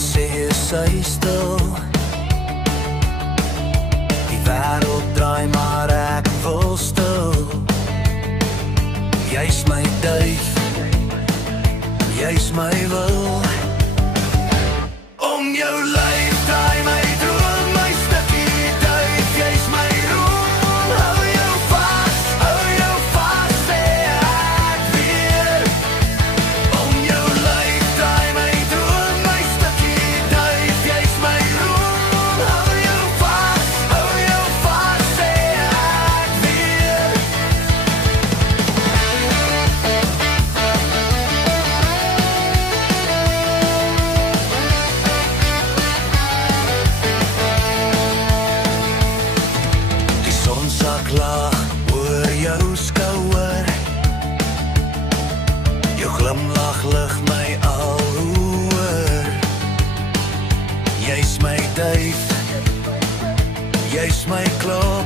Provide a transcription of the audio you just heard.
sê sy stil. Die wêreld draai maar ek wil stil. Jy's my duif, jy's my wil. Om jou lyf draai my droom, my stukkie duif. Jy's my roem, hou jou vas, sê ek weer. Om jou lyf draai my droom, my stukkie duif. Jy's my roem, hou jou vas, sê ek weer. Die son sak laag oor jou skouer. Jou glimlach lig my al hoër. Jy's my duif, jy's my klaar.